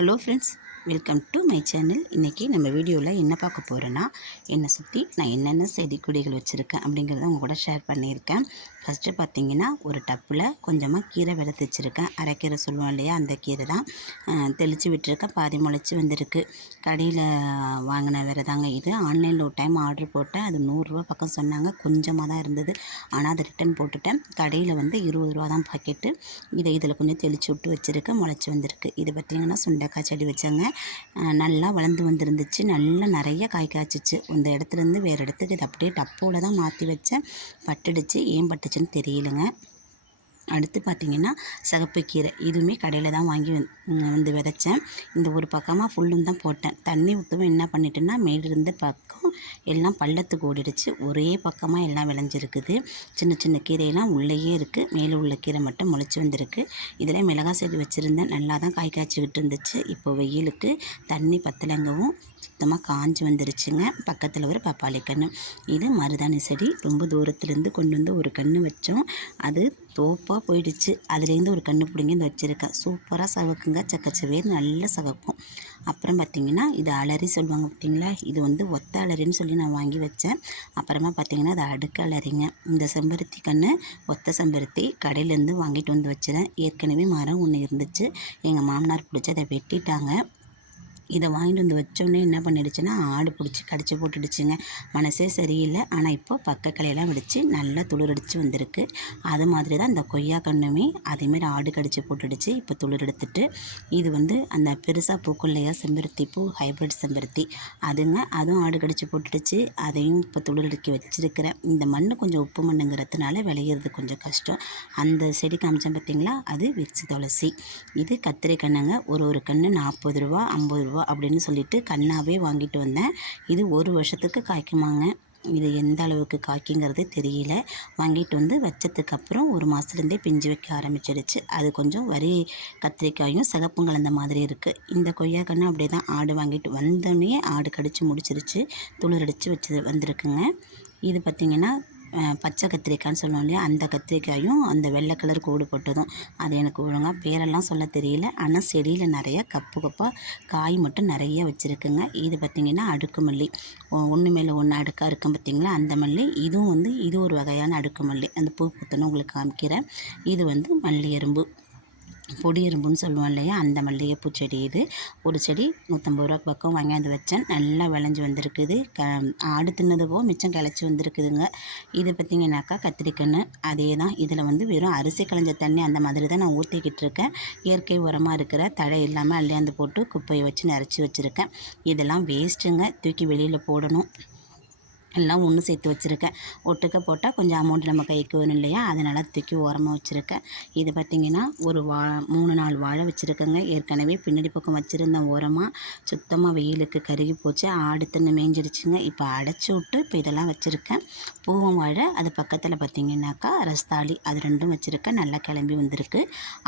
Hello friends welcome to my channel இன்றைக்கி நம்ம வீடியோவில் என்ன பார்க்க போகிறோன்னா என்னை சுற்றி நான் என்னென்ன செடி கொடிகள் வச்சுருக்கேன் அப்படிங்கிறத உங்கள் கூட ஷேர் பண்ணியிருக்கேன். ஃபஸ்ட்டு பார்த்தீங்கன்னா ஒரு டப்பில் கொஞ்சமாக கீரை விதை வச்சுருக்கேன். அரைக்கீரை சொல்லுவோம் இல்லையா அந்த கீரை தான். தெளித்து விட்டுருக்கேன் பாதி முளைச்சி வந்திருக்கு. கடையில் வாங்கின வேறு தாங்க இது. ஆன்லைனில் ஒரு டைம் ஆர்டர் போட்டேன். அது நூறுரூவா பக்கம் சொன்னாங்க. கொஞ்சமாக தான் இருந்தது. ஆனால் அதை ரிட்டன் போட்டுட்டேன். கடையில் வந்து இருபது ரூபா தான் பாக்கெட்டு இதை இதில் கொஞ்சம் தெளித்து விட்டு வச்சுருக்கேன். முளைச்சி வந்திருக்கு. இது பார்த்திங்கன்னா சுண்டைக்காய் செடி வச்சாங்க. நல்லா வளர்ந்து வந்துருந்துச்சு. நல்லா நிறைய காய் காய்ச்சிச்சு. இந்த இடத்துலேருந்து வேறு இடத்துக்கு இது அப்படியே டப்போட தான் மாற்றி வச்சேன். பட்டுடுச்சு. ஏன் பட்டு பட்டுச்சுன்னு தெரியலங்க. அடுத்து பார்த்திங்கன்னா சிகப்பு கீரை இதுவுமே கடையில் தான் வாங்கி வந்து வந்து விதைச்சேன். இந்த ஒரு பக்கமாக ஃபுல்லும் தான் போட்டேன். தண்ணி ஊற்றவும் என்ன பண்ணிட்டேன்னா மேலிருந்து இருந்த பக்கம் எல்லாம் பள்ளத்துக்கு ஓடிடுச்சு. ஒரே பக்கமாக எல்லாம் விளைஞ்சிருக்குது. சின்ன சின்ன கீரையெல்லாம் உள்ளேயே இருக்குது மேலே உள்ள கீரை மட்டும் முளைச்சி வந்திருக்கு. இதில் மிளகாய் செடி வச்சுருந்தேன். நல்லா தான் காய் காய்ச்சிக்கிட்டு இருந்துச்சு. இப்போ வெயிலுக்கு தண்ணி பத்தலங்கவும் சுத்தமாக காஞ்சி வந்துருச்சுங்க. பக்கத்தில் ஒரு பப்பாளி கன்று இது மருதாணி செடி. ரொம்ப தூரத்துலேருந்து கொண்டு வந்து ஒரு கன்று வச்சோம். அது தோப்பாக போயிடுச்சு. அதுலேருந்து ஒரு கன்று பிடிங்கி வந்து வச்சுருக்கேன். சூப்பராக சவக்குங்க. சக்கச்சவேர் நல்லா சவக்கும். அப்புறம் பார்த்திங்கன்னா இது அலரி சொல்லுவாங்க பார்த்தீங்களா? இது வந்து ஒத்த அலரின்னு சொல்லி நான் வாங்கி வச்சேன். அப்புறமா பார்த்திங்கன்னா அது அடுக்கு அலரிங்க இந்த செம்பருத்தி கன்று ஒத்த செம்பருத்தி கடையிலேருந்து வாங்கிட்டு வந்து வச்சுறேன். ஏற்கனவே மரம் ஒன்று இருந்துச்சு. எங்கள் மாமனார் பிடிச்சி அதை வெட்டிட்டாங்க. இதை வாங்கிட்டு வந்து வச்சோடனே என்ன பண்ணிடுச்சுன்னா ஆடு பிடிச்சி கடிச்சு போட்டுடுச்சுங்க. மனசே சரியில்லை. ஆனால் இப்போ பக்க கலையெல்லாம் வெடிச்சு நல்லா துளிரடிச்சு வந்திருக்கு. அது மாதிரி தான் இந்த கொய்யா கண்ணுமே அதேமாரி ஆடு கடிச்சு போட்டுடுச்சு. இப்போ துளிர் எடுத்துட்டு இது வந்து அந்த பெருசாக பூக்கும் இல்லையா செம்பருத்தி பூ ஹைப்ரிட் செம்பருத்தி. அதுங்க அதுவும் ஆடு கடிச்சு போட்டுடுச்சு. அதையும் இப்போ துளிரடிக்க வச்சிருக்கிறேன். இந்த மண் கொஞ்சம் உப்பு மண்ணுங்கிறதுனால விளையிறது கொஞ்சம் கஷ்டம். அந்த செடி காமிச்சேன் பார்த்தீங்களா? அது விக்ஸி துளசி. இது கத்திரி கண்ணுங்க ஒரு ஒரு கன்று நாற்பது ரூபா ஐம்பது ரூபா அப்படின்னு சொல்லிட்டு கண்ணாவே வாங்கிட்டு வந்தேன். இது ஒரு வருஷத்துக்கு காய்க்குமாங்க. இது எந்த அளவுக்கு காய்க்குங்கிறது தெரியல. வாங்கிட்டு வந்து வச்சதுக்கப்புறம் ஒரு மாதத்துலேருந்தே பிஞ்சு வைக்க ஆரம்பிச்சிடுச்சு. அது கொஞ்சம் வரி கத்திரிக்காயும் சிகப்பும் கலந்த மாதிரி இருக்குது இந்த கொய்யா கன்று அப்படியே தான் ஆடு வாங்கிட்டு வந்தோடனே ஆடு கடிச்சு முடிச்சிருச்சு. துளிரடிச்சு வச்சு வந்திருக்குங்க. இது பார்த்திங்கன்னா பச்சை கத்திரிக்காய்ன்னு சொல்லுவோம் இல்லையா? அந்த கத்திரிக்காயும் அந்த வெள்ளை கலர் கூடு போட்டதும். அது எனக்கு ஒழுங்காக பேரெல்லாம் சொல்ல தெரியல. ஆனால் செடியில் நிறைய கப்பு கப்பாக காய் மட்டும் நிறைய வச்சுருக்குங்க. இது பார்த்திங்கன்னா அடுக்கு மல்லி. ஒன்று மேலே ஒன்று அடுக்காக இருக்கும் பார்த்திங்களா அந்த மல்லி. இதுவும் வந்து இது ஒரு வகையான அடுக்கு மல்லி. அந்த பூ பூத்தணும் உங்களுக்கு காமிக்கிறேன். இது வந்து மல்லி எறும்பு. பொடி எறும்புன்னு சொல்லுவோம் இல்லையா? அந்த மல்லிகைப்பூ செடி இது. ஒரு செடி நூற்றம்பது ரூபா பக்கம் வாங்கியாந்து வச்சேன். நல்லா விளைஞ்சி வந்திருக்குது. க ஆடு தின்னது போக மிச்சம் கிளச்சி வந்திருக்குதுங்க. இது பார்த்திங்கனாக்கா கத்திரிக்கன்று அதே தான் இதில் வந்து வெறும் அரிசி களைஞ்ச தண்ணி அந்த மாதிரி தான் நான் ஊற்றிக்கிட்டு இருக்கேன். இயற்கை உரமாக இருக்கிற தழை இல்லாமல் அள்ளியாந்து போட்டு குப்பையை வச்சு நிறச்சி வச்சுருக்கேன். இதெல்லாம் வேஸ்ட்டுங்க தூக்கி வெளியில் போடணும். எல்லாம் ஒன்று சேர்த்து வச்சுருக்கேன். ஒட்டுக்க போட்டால் கொஞ்சம் அமௌண்ட் நம்ம கைக்கு வேணும் இல்லையா? அதனால் தூக்கி ஓரமாக வச்சுருக்கேன். இது பார்த்திங்கன்னா ஒரு வா மூணு நாலு வாழை வச்சுருக்கேங்க. ஏற்கனவே பின்னாடி பக்கம் வச்சுருந்தேன் ஓரமாக சுத்தமாக வெயிலுக்கு கருகி போச்சு. ஆடு தின்னு மேய்ஞ்சிடுச்சுங்க இப்போ அடைச்சி விட்டு இப்போ இதெல்லாம் வச்சுருக்கேன். பூவம் வாழை அது பக்கத்தில் பார்த்திங்கனாக்கா ரஸ்தாளி அது ரெண்டும் வச்சுருக்கேன். நல்லா கிளம்பி வந்திருக்கு.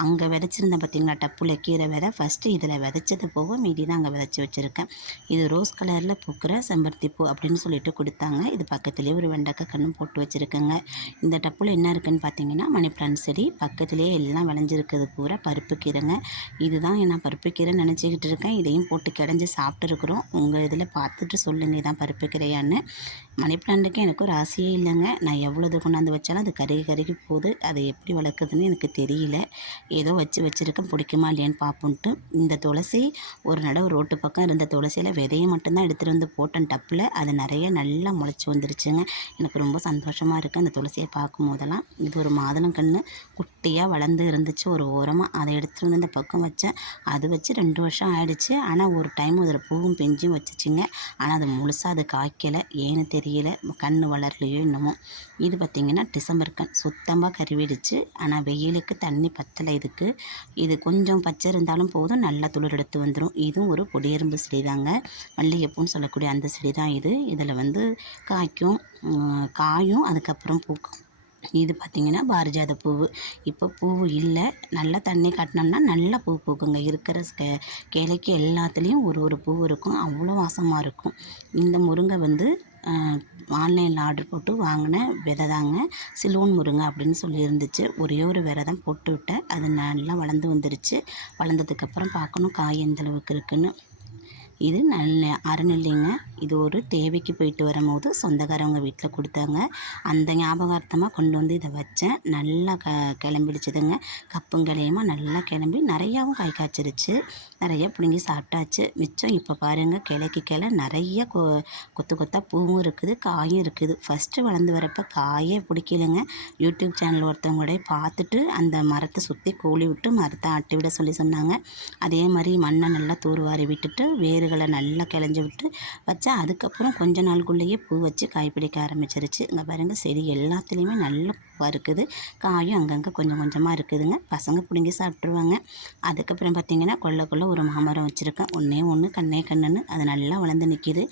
அங்கே விதைச்சிருந்தேன் பார்த்திங்கன்னா டப்புல கீரை விதை. ஃபஸ்ட்டு இதில் விதைச்சது போக மீதி தான் அங்கே விதைச்சி வச்சுருக்கேன். இது ரோஸ் கலரில் பூக்கிற செம்பருத்தி பூ அப்படின்னு சொல்லிட்டு கொடுத்தாங்க. இது பக்கத்துலேயே ஒரு வெண்டைக்காய் கண்ணும் போட்டு வச்சுருக்கேங்க. இந்த டப்புல என்ன இருக்குன்னு பார்த்தீங்கன்னா மணி பிளான்ட் செடி பக்கத்துலேயே எல்லாம் விளைஞ்சிருக்குது பூரா பருப்பு கீரைங்க. இதுதான் நான் பருப்பு கீரை நினச்சிக்கிட்டு இருக்கேன். இதையும் போட்டு கிடஞ்சி சாப்பிட்டுருக்குறோம். உங்கள் இதில் பார்த்துட்டு சொல்லுங்கள் இதான் பருப்பு கீரையான்னு. மணி பிளான்ட்டுக்கு எனக்கு ஒரு ஆசையே இல்லைங்க. நான் எவ்வளோது கொண்டாந்து வச்சாலும் அது கருகி கருகி போகுது. அதை எப்படி வளர்க்குதுன்னு எனக்கு தெரியல. ஏதோ வச்சு வச்சுருக்கேன். பிடிக்குமா இல்லையான்னு பார்ப்போன்ட்டு. இந்த துளசி ஒரு நடவு ரோட்டு பக்கம் இருந்த துளசியில் விதையை மட்டும்தான் எடுத்துகிட்டு வந்து போட்டேன் டப்பில். அது நிறைய நல்லா முளைச்சி வந்துருச்சுங்க. எனக்கு ரொம்ப சந்தோஷமாக இருக்குது அந்த துளசியை பார்க்கும் போதெல்லாம் இது ஒரு மாதுளம் கன்று குட்டியாக வளர்ந்து இருந்துச்சு. ஒரு ஓரமாக அதை எடுத்துகிட்டு வந்து இந்த பக்கம் வச்சேன். அது வச்சு ரெண்டு வருஷம் ஆயிடுச்சு. ஆனால் ஒரு டைம் அதில் பூவும் பெஞ்சும் வச்சுச்சுங்க. ஆனால் அது முழுசாக அது காய்க்கலை. ஏன்னு தெரியல. கண் வளரலையோ என்னமோ. இது பார்த்திங்கன்னா டிசம்பர் கண். சுத்தமாக கருவிடுச்சு. ஆனால் வெயிலுக்கு தண்ணி பத்தலை இதுக்கு. இது கொஞ்சம் பச்சை இருந்தாலும் போதும். நல்லா துளிர் எடுத்து வந்துடும் இதுவும் ஒரு பொடியெரும்பு செடி தாங்க மல்லிகைப்பூன்னு சொல்லக்கூடிய அந்த செடி தான் இது. இதில் வந்து காய்க்கும் காயும் அதுக்கப்புறம் பூக்கும். இது பார்த்திங்கன்னா பாரிஜாத பூவு. இப்போ பூவு இல்லை. நல்லா தண்ணி காட்டினோம்னா நல்லா பூ பூக்குங்க. இருக்கிற கே- கிளைக்கு எல்லாத்துலேயும் ஒரு ஒரு பூ இருக்கும். அவ்வளோ வாசமாக இருக்கும். இந்த முருங்கை வந்து ஆன்லைனில் ஆர்டர் போட்டு வாங்கின விதை தாங்க. சிலோன் முருங்கை அப்படின்னு சொல்லி இருந்துச்சு. ஒரே ஒரு விதை தான் போட்டு விட்டேன். அது நல்லா வளர்ந்து வந்துருச்சு. வளர்ந்ததுக்கப்புறம் பார்க்கணும் காய் எந்த அளவுக்கு இருக்குன்னு. இது நல்ல அறநிலைங்க. இது ஒரு தேவைக்கு போயிட்டு வரும்போது சொந்தக்காரவங்க வீட்டில் கொடுத்தாங்க. அந்த ஞாபகார்த்தமாக கொண்டு வந்து இதை வச்சேன். நல்லா க கிளம்பிடுச்சுதுங்க. கப்பும் கிளையுமா நல்லா கிளம்பி நிறையாவும் காய் காய்ச்சிருச்சு. நிறைய பிடுங்கி சாப்பிட்டாச்சு. மிச்சம் இப்போ பாருங்கள் கிளைக்கு கிளை நிறைய கொ கொத்து கொத்தாக பூவும் இருக்குது காயும் இருக்குது. ஃபஸ்ட்டு வளர்ந்து வரப்போ காயே பிடிக்கலைங்க. யூடியூப் சேனல் ஒருத்தவங்களோட பார்த்துட்டு அந்த மரத்தை சுற்றி கூலி விட்டு மரத்தை அட்டை விட சொல்லி சொன்னாங்க. அதே மாதிரி மண்ணை நல்லா தூர்வாரி விட்டுட்டு வேறு வேர்களை நல்லா கிளஞ்சி விட்டு வச்சா அதுக்கப்புறம் கொஞ்ச நாளுக்குள்ளேயே பூ வச்சு காய் பிடிக்க ஆரம்பிச்சிருச்சு. இங்கே பாருங்கள் செடி எல்லாத்துலேயுமே நல்ல பூவாக இருக்குது. காயும் அங்கங்கே கொஞ்சம் கொஞ்சமாக இருக்குதுங்க. பசங்க பிடுங்கி சாப்பிட்ருவாங்க அதுக்கப்புறம் பார்த்திங்கன்னா கொள்ளக்குள்ளே ஒரு மாமரம் வச்சுருக்கேன். ஒன்றே ஒன்று கண்ணே கண்ணுன்னு அது நல்லா வளர்ந்து நிற்கிது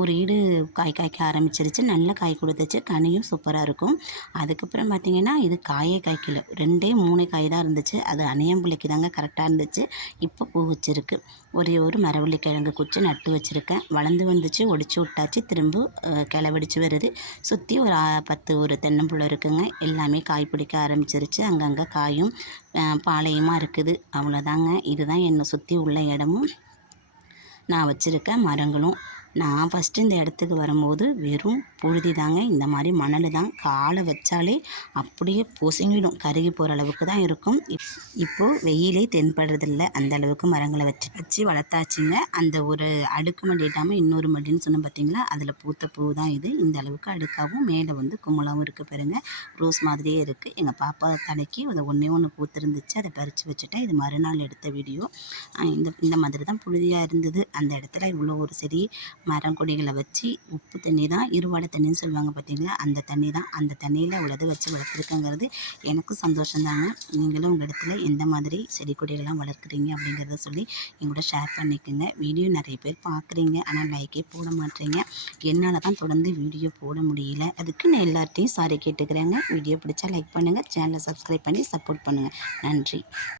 ஒரு ஈடு காய் காய்க்க ஆரம்பிச்சிருச்சு. நல்ல காய் கொடுத்துச்சு. கனியும் சூப்பராக இருக்கும். அதுக்கப்புறம் பார்த்திங்கன்னா இது காயே காய்க்கல. ரெண்டே மூணு காய் தான் இருந்துச்சு. அது அணையம்பிள்ளைக்கு தாங்க கரெக்டாக இருந்துச்சு. இப்போ பூ வச்சிருக்கு. ஒரே ஒரு மரவள்ளி கிழங்கு குச்சி நட்டு வச்சுருக்கேன். வளர்ந்து வந்துச்சு ஒடிச்சு விட்டாச்சு திரும்ப கிளவடிச்சு வருது. சுற்றி ஒரு பத்து ஒரு தென்னம்புள்ள இருக்குங்க. எல்லாமே காய் பிடிக்க ஆரம்பிச்சிருச்சு. அங்கங்கே காயும் பாளையமாக இருக்குது. அவ்வளோதாங்க. இதுதான் என்னை சுற்றி உள்ள இடமும். நான் வச்சுருக்க மரங்களும். நான் ஃபஸ்ட்டு இந்த இடத்துக்கு வரும்போது வெறும் புழுதி தாங்க இந்த மாதிரி மணல் தான். காலை வச்சாலே அப்படியே பொசுங்கிடும். கருகி போகிற அளவுக்கு தான் இருக்கும். இப் இப்போது வெயிலே தென்படுறதில்ல. அந்த அளவுக்கு மரங்களை வச்சு வச்சு வளர்த்தாச்சுங்க. அந்த ஒரு அடுக்கு மடி இல்லாமல் இன்னொரு மடின்னு சொன்னோம் பார்த்தீங்களா அதில் பூத்த பூ தான் இது. இந்த அளவுக்கு அடுக்காகவும் மேலே வந்து கும்பலாகவும் இருக்குது பாருங்க. ரோஸ் மாதிரியே இருக்குது எங்கள் பாப்பா தலைக்கு அதை ஒன்றே ஒன்று பூத்துருந்துச்சு. அதை பறித்து வச்சுட்டேன். இது மறுநாள் எடுத்த வீடியோ. இந்த இந்த மாதிரி தான் புழுதியாக இருந்தது. அந்த இடத்துல இவ்வளோ ஒரு செடி மரம் கொடிகளை வச்சு உப்பு தண்ணி தான் இருவாடை தண்ணின்னு சொல்லுவாங்க பார்த்தீங்களா? அந்த தண்ணி தான். அந்த தண்ணியில் உள்ளதை வச்சு வளர்த்துருக்கங்கிறது எனக்கும் சந்தோஷம்தாங்க நீங்களும் உங்கள் இடத்துல எந்த மாதிரி செடி கொடிகள்லாம் வளர்க்குறீங்க அப்படிங்கிறத சொல்லி எங்கூட ஷேர் பண்ணிக்கோங்க. வீடியோ நிறைய பேர் பார்க்குறீங்க. ஆனால் லைக்கே போட மாட்டேறீங்க. என்னால் தான் தொடர்ந்து வீடியோ போட முடியல. அதுக்கு நான் எல்லார்ட்டையும் சாரி கேட்டுக்கிறேங்க. வீடியோ பிடிச்சா லைக் பண்ணுங்கள் சேனலை சப்ஸ்கிரைப் பண்ணி சப்போர்ட் பண்ணுங்கள் நன்றி.